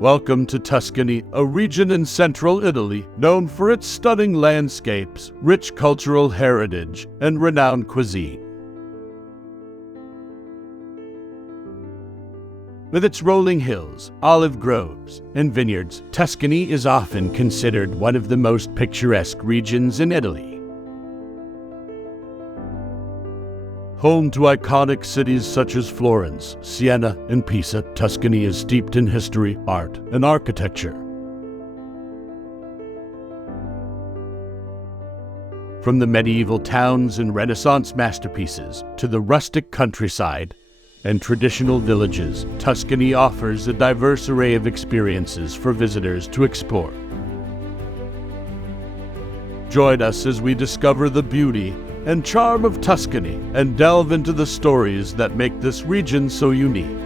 Welcome to Tuscany, a region in central Italy known for its stunning landscapes, rich cultural heritage, and renowned cuisine. With its rolling hills, olive groves, and vineyards, Tuscany is often considered one of the most picturesque regions in Italy. Home to iconic cities such as Florence, Siena, and Pisa, Tuscany is steeped in history, art, and architecture. From the medieval towns and Renaissance masterpieces to the rustic countryside and traditional villages, Tuscany offers a diverse array of experiences for visitors to explore. Join us as we discover the beauty and charm of Tuscany and delve into the stories that make this region so unique.